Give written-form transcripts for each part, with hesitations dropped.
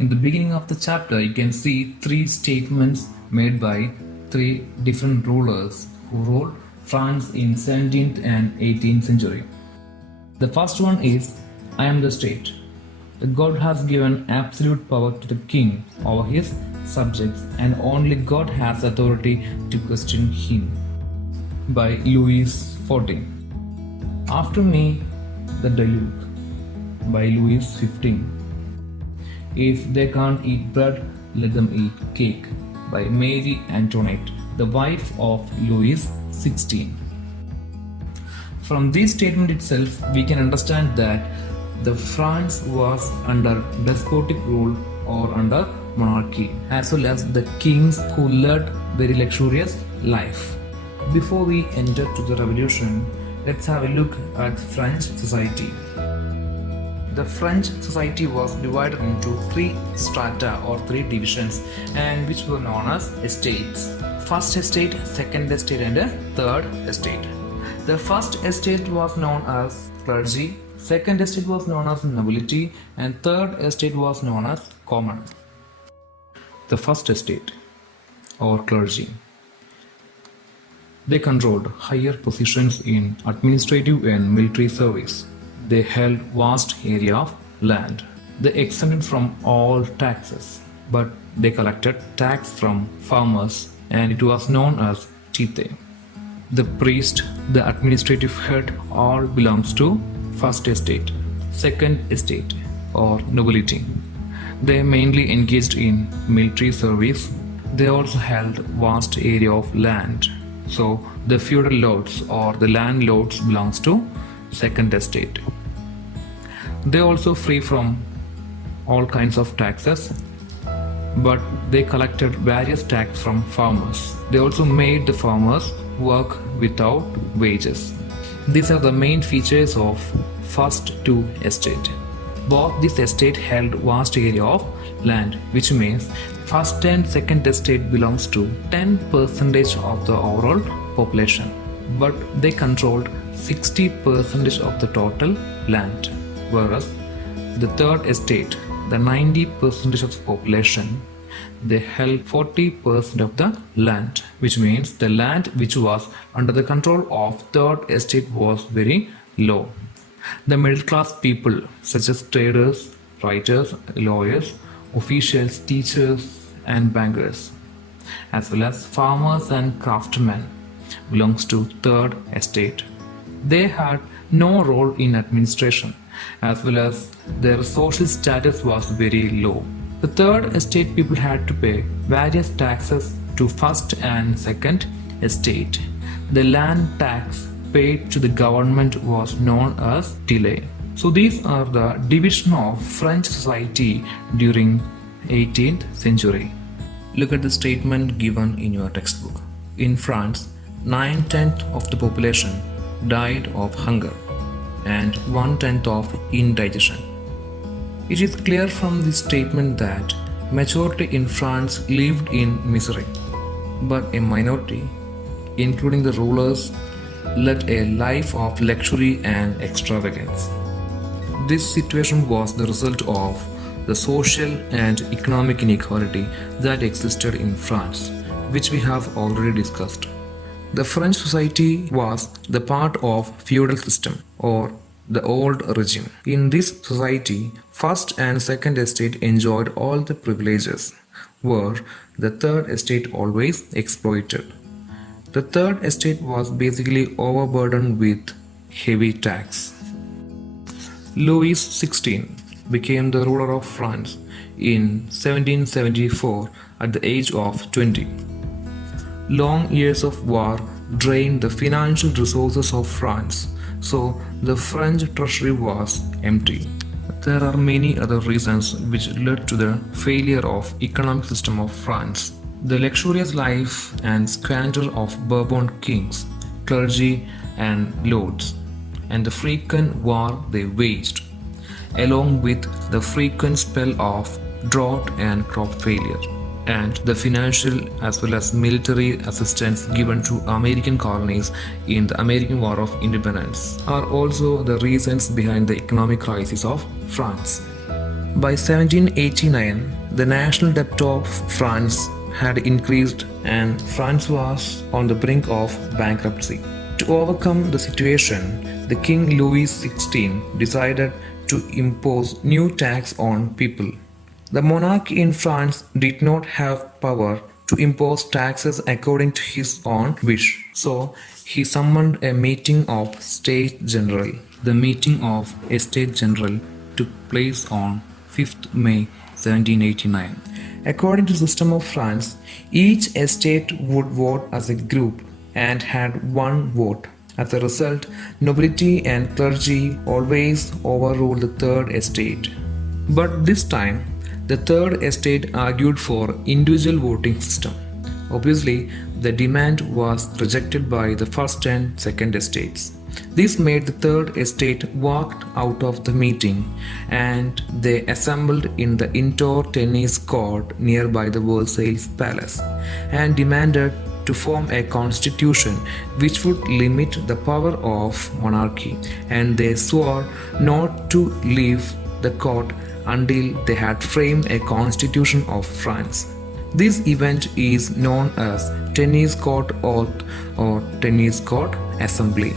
In the beginning of the chapter, you can see three statements made by three different rulers who ruled France in 17th and 18th century. The first one is, I am the state. The God has given absolute power to the king over his subjects, and only God has authority to question him. By Louis XIV. After me, the deluge. By Louis XV. If they can't eat bread, let them eat cake. By Marie Antoinette, the wife of Louis XVI. From this statement itself, we can understand that the France was under despotic rule or under monarchy, as well as the kings who led very luxurious life. Before we enter to the revolution, let's have a look at French society. The French society was divided into three strata or three divisions, and which were known as estates. First estate, second estate, and a third estate. The first estate was known as clergy, second estate was known as nobility, and third estate was known as common. The first estate or clergy. They controlled higher positions in administrative and military service. They held vast area of land. They exempted from all taxes, but they collected tax from farmers, and it was known as tithe. The priest, the administrative head, all belongs to first estate, second estate or nobility. They mainly engaged in military service. They also held vast area of land. So the feudal lords or the landlords belongs to second estate. They also free from all kinds of taxes, but they collected various tax from farmers. They also made the farmers work without wages. These are the main features of first two estate. Both this estate held vast area of land, which means first and second estate belongs to 10% of the overall population, but they controlled 60% of the total land, whereas the third estate, the 90% of the population, they held 40% of the land, which means the land which was under the control of third estate was very low. The middle class people such as traders, writers, lawyers, officials, teachers and bankers, as well as farmers and craftsmen belongs to third estate. They had no role in administration, as well as their social status was very low. The third estate people had to pay various taxes to first and second estate. The land tax paid to the government was known as delay. So these are the division of French society during 18th century. Look at the statement given in your textbook. In France, 9/10 of the population died of hunger and 1/10 of indigestion. It is clear from this statement that majority in France lived in misery, but a minority, including the rulers, led a life of luxury and extravagance. This situation was the result of the social and economic inequality that existed in France, which we have already discussed. The French society was the part of feudal system or the old regime. In this society, first and second estate enjoyed all the privileges, where the third estate always exploited. The third estate was basically overburdened with heavy tax. Louis XVI became the ruler of France in 1774 at the age of 20. Long years of war drained the financial resources of France, so the French treasury was empty. There are many other reasons which led to the failure of economic system of France. The luxurious life and squander of Bourbon kings, clergy and lords, and the frequent war they waged, along with the frequent spell of drought and crop failure, and the financial as well as military assistance given to American colonies in the American War of Independence are also the reasons behind the economic crisis of France. By 1789, the national debt of France had increased and France was on the brink of bankruptcy. To overcome the situation, the King Louis XVI decided to impose new tax on people. The monarch in France did not have power to impose taxes according to his own wish, so he summoned a meeting of States General. The meeting of a States General took place on 5th May 1789. According to the system of France, each estate would vote as a group and had one vote. As a result, nobility and clergy always overruled the third estate. But this time, the third estate argued for individual voting system. Obviously, the demand was rejected by the first and second estates. This made the third estate walked out of the meeting and they assembled in the indoor tennis court nearby the Versailles Palace and demanded to form a constitution which would limit the power of monarchy, and they swore not to leave the court until they had framed a constitution of France. This event is known as Tennis Court Oath or Tennis Court Assembly.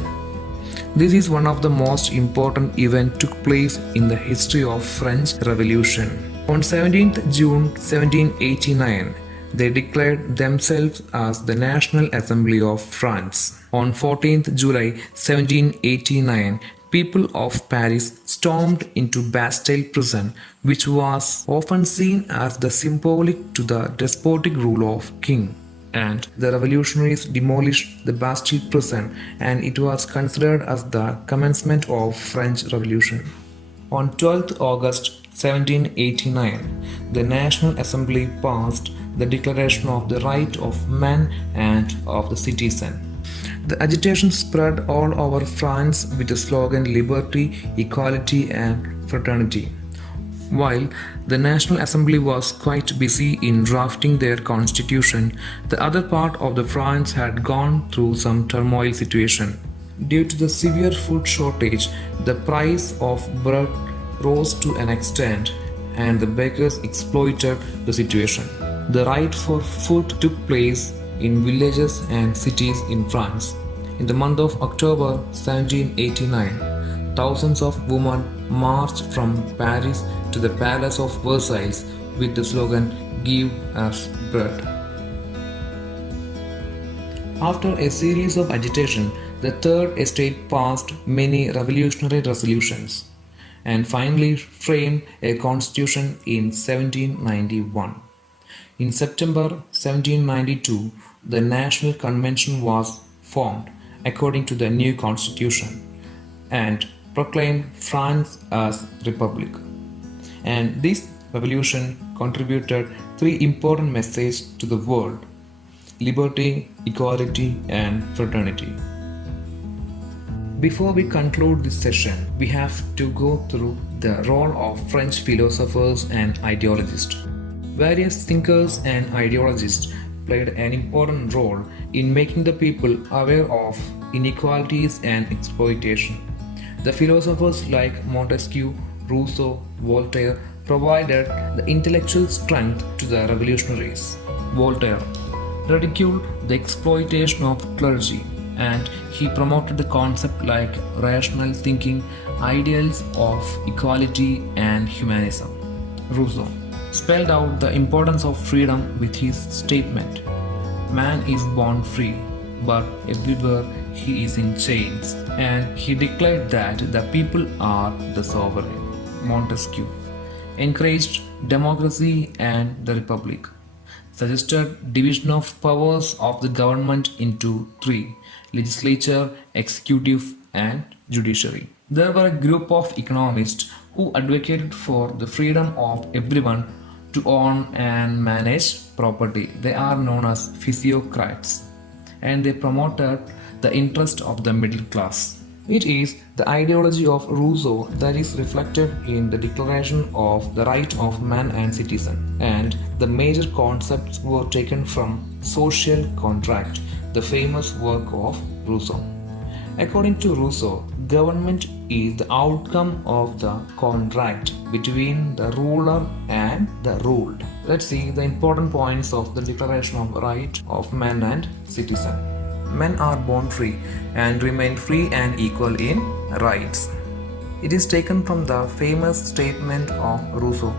This is one of the most important events took place in the history of French Revolution. On 17th June 1789, they declared themselves as the National Assembly of France. On 14th July 1789, people of Paris stormed into Bastille prison, which was often seen as the symbolic to the despotic rule of king. And the revolutionaries demolished the Bastille prison, and it was considered as the commencement of French Revolution. On 12th August 1789, the National Assembly passed the Declaration of the Right of Man and of the Citizen. The agitation spread all over France with the slogan Liberty, Equality and Fraternity. While the National Assembly was quite busy in drafting their constitution, the other part of the France had gone through some turmoil situation. Due to the severe food shortage, the price of bread rose to an extent and the bakers exploited the situation. The right for food took place in villages and cities in France. In the month of October 1789, thousands of women marched from Paris to the Palace of Versailles with the slogan "Give us bread." After a series of agitation, the Third Estate passed many revolutionary resolutions and finally framed a constitution in 1791. In September 1792, the National Convention was formed according to the new constitution and proclaimed France as republic. And this revolution contributed three important messages to the world: liberty, equality, and fraternity. Before we conclude this session, we have to go through the role of French philosophers and ideologists. Various thinkers and ideologists played an important role in making the people aware of inequalities and exploitation. The philosophers like Montesquieu, Rousseau, Voltaire provided the intellectual strength to the revolutionaries. Voltaire ridiculed the exploitation of clergy, and he promoted the concept like rational thinking, ideals of equality and humanism. Rousseau spelled out the importance of freedom with his statement, "Man is born free, but everywhere he is in chains," and he declared that the people are the sovereign. Montesquieu encouraged democracy and the republic, suggested division of powers of the government into three: legislature, executive, and judiciary. There were a group of economists who advocated for the freedom of everyone to own and manage property. They are known as physiocrats, and they promoted the interest of the middle class. It is the ideology of Rousseau that is reflected in the Declaration of the Right of Man and Citizen, and the major concepts were taken from Social Contract, the famous work of Rousseau. According to Rousseau, government is the outcome of the contract between the ruler and the ruled. Let's see the important points of the Declaration of Right of Man and Citizen. Men are born free and remain free and equal in rights. It is taken from the famous statement of Rousseau,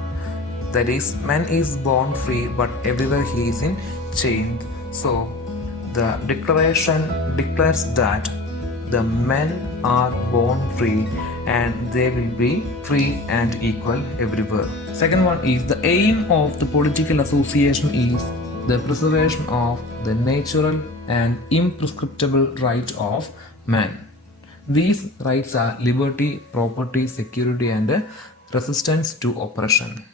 that is, man is born free but everywhere he is in chains. So, the Declaration declares that the men are born free and they will be free and equal everywhere. Second one is the aim of the political association is the preservation of the natural and imprescriptible right of man. These rights are liberty, property, security, and resistance to oppression.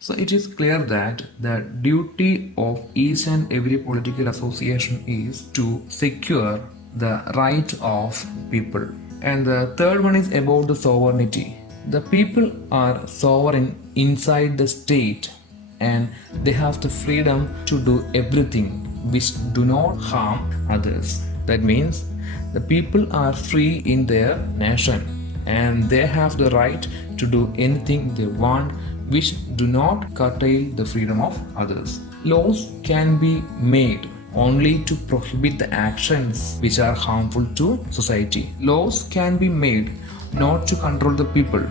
So it is clear that the duty of each and every political association is to secure the right of people. And the third one is about the sovereignty. The people are sovereign inside the state and they have the freedom to do everything which do not harm others. That means the people are free in their nation and they have the right to do anything they want which do not curtail the freedom of others. Laws can be made only to prohibit the actions which are harmful to society. Laws can be made not to control the people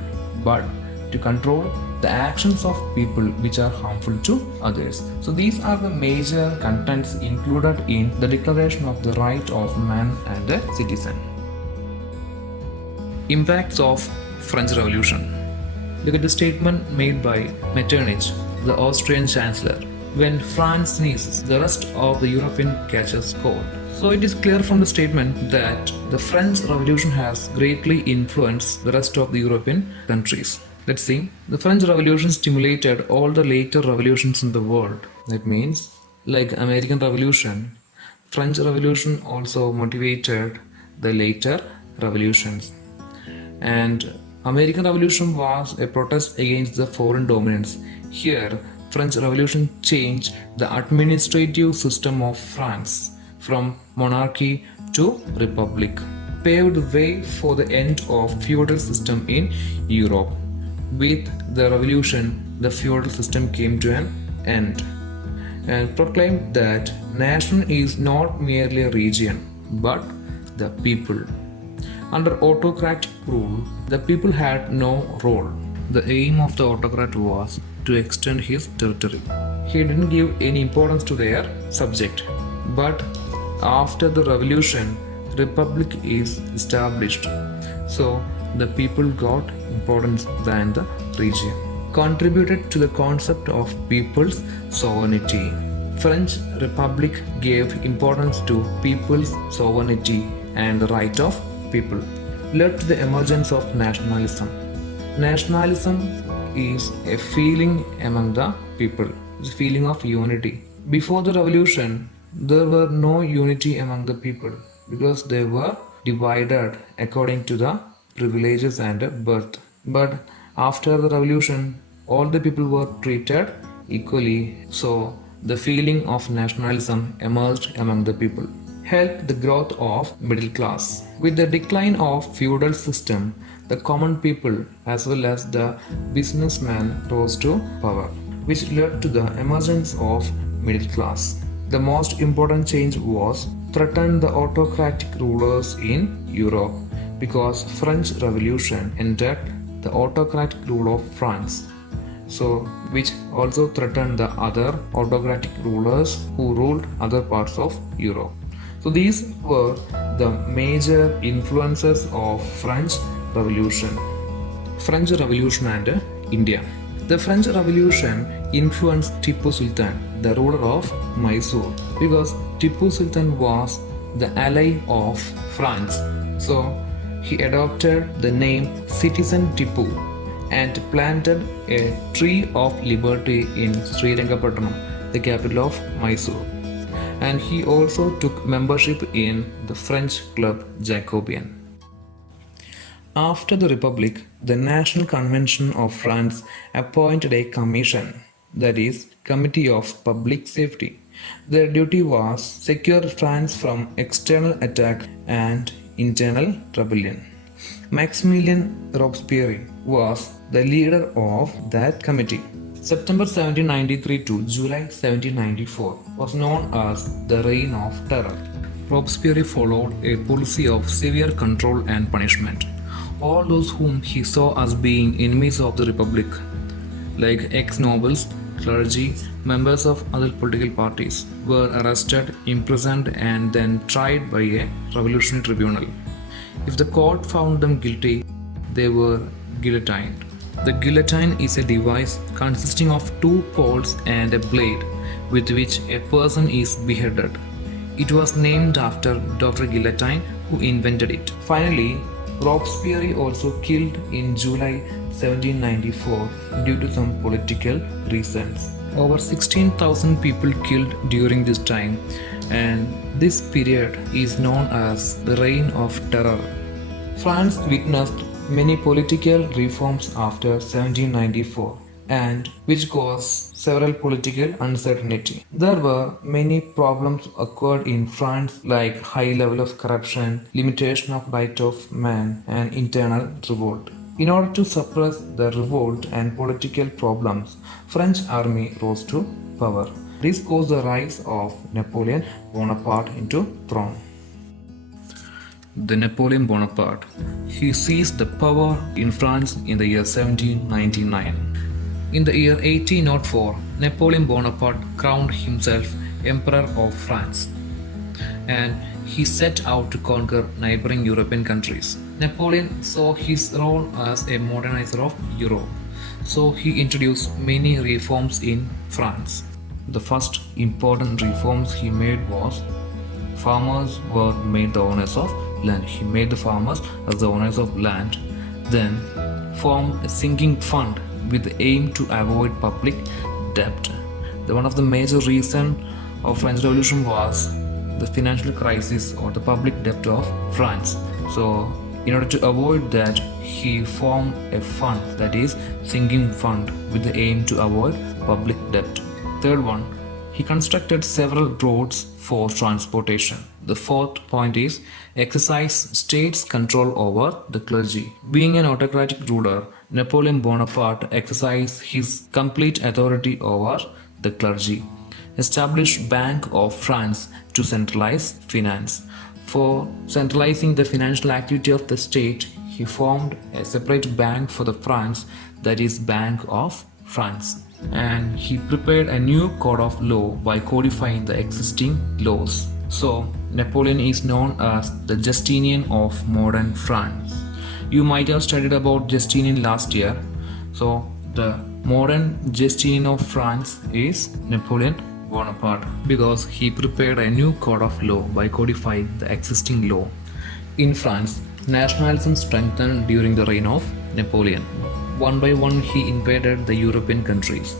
but to control the actions of people which are harmful to others. So these are the major contents included in the Declaration of the Right of Man and the Citizen. Impacts of French Revolution. Look at the statement made by Metternich, the Austrian Chancellor. When France sneezes, the rest of the European catches cold. So it is clear from the statement that the French Revolution has greatly influenced the rest of the European countries. Let's see. The French Revolution stimulated all the later revolutions in the world. That means, like American Revolution, French Revolution also motivated the later revolutions. And American Revolution was a protest against the foreign dominance. Here, French Revolution changed the administrative system of France from monarchy to republic, paved the way for the end of feudal system in Europe. With the revolution, the feudal system came to an end and proclaimed that nation is not merely a region but the people. Under autocratic rule, the people had no role. The aim of the autocrat was to extend his territory. He didn't give any importance to their subject. But after the revolution, republic is established. So the people got importance than the region. Contributed to the concept of people's sovereignty. French Republic gave importance to people's sovereignty and the right of people. Led to the emergence of nationalism. Nationalism is a feeling among the people, it's a feeling of unity. Before the revolution, there were no unity among the people because they were divided according to the privileges and birth. But after the revolution, all the people were treated equally, so the feeling of nationalism emerged among the people. Helped the growth of middle class. With the decline of feudal system, the common people as well as the businessmen rose to power, which led to the emergence of middle class. The most important change was threatened the autocratic rulers in Europe because French Revolution ended the autocratic rule of France. So, which also threatened the other autocratic rulers who ruled other parts of Europe. So these were the major influences of French Revolution. French Revolution and India. The French Revolution influenced Tipu Sultan, the ruler of Mysore, because Tipu Sultan was the ally of France. So he adopted the name Citizen Tipu and planted a tree of liberty in Srirangapatnam, the capital of Mysore. And he also took membership in the French club Jacobin. After the Republic, the National Convention of France appointed a commission that is, Committee of Public Safety. Their duty was secure France from external attack and internal rebellion. Maximilien Robespierre was the leader of that committee. September 1793 to July 1794 was known as the Reign of Terror. Robespierre followed a policy of severe control and punishment. All those whom he saw as being enemies of the Republic, like ex-nobles, clergy, members of other political parties, were arrested, imprisoned, and then tried by a revolutionary tribunal. If the court found them guilty, they were guillotined. The guillotine is a device consisting of two poles and a blade with which a person is beheaded. It was named after Dr. Guillotine, who invented it. Finally, Robespierre also killed in July 1794 due to some political reasons. Over 16,000 people killed during this time, and this period is known as the Reign of Terror. France witnessed many political reforms after 1794, and which caused several political uncertainty. There were many problems occurred in France, like high level of corruption, limitation of right of man, and internal revolt. In order to suppress the revolt and political problems, French army rose to power. This caused the rise of Napoleon Bonaparte into throne. The Napoleon Bonaparte. He seized the power in France in the year 1799. In the year 1804, Napoleon Bonaparte crowned himself Emperor of France, and he set out to conquer neighboring European countries. Napoleon saw his role as a modernizer of Europe, so he introduced many reforms in France. The first important reforms he made was farmers were made the owners of land. He made the farmers as the owners of land, then formed a sinking fund with the aim to avoid public debt. One of the major reasons of French Revolution was the financial crisis or the public debt of France. So, in order to avoid that, he formed a fund, that is, sinking fund, with the aim to avoid public debt. Third one, he constructed several roads for transportation. The fourth point is exercise state's control over the clergy. Being an autocratic ruler, Napoleon Bonaparte exercised his complete authority over the clergy. Established Bank of France to centralize finance. For centralizing the financial activity of the state, he formed a separate bank for the France, that is Bank of France. And he prepared a new code of law by codifying the existing laws. So, Napoleon is known as the Justinian of modern France. You might have studied about Justinian last year. So, the modern Justinian of France is Napoleon Bonaparte, because he prepared a new code of law by codifying the existing law. In France, nationalism strengthened during the reign of Napoleon. One by one, he invaded the European countries,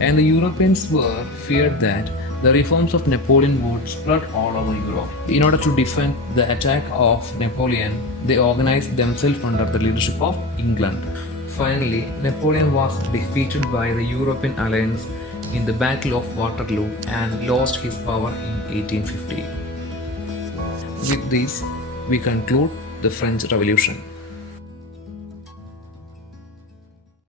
and the Europeans were feared that the reforms of Napoleon would spread all over Europe. In order to defend the attack of Napoleon, they organized themselves under the leadership of England. Finally, Napoleon was defeated by the European alliance in the Battle of Waterloo and lost his power in 1850. With this, we conclude the French Revolution.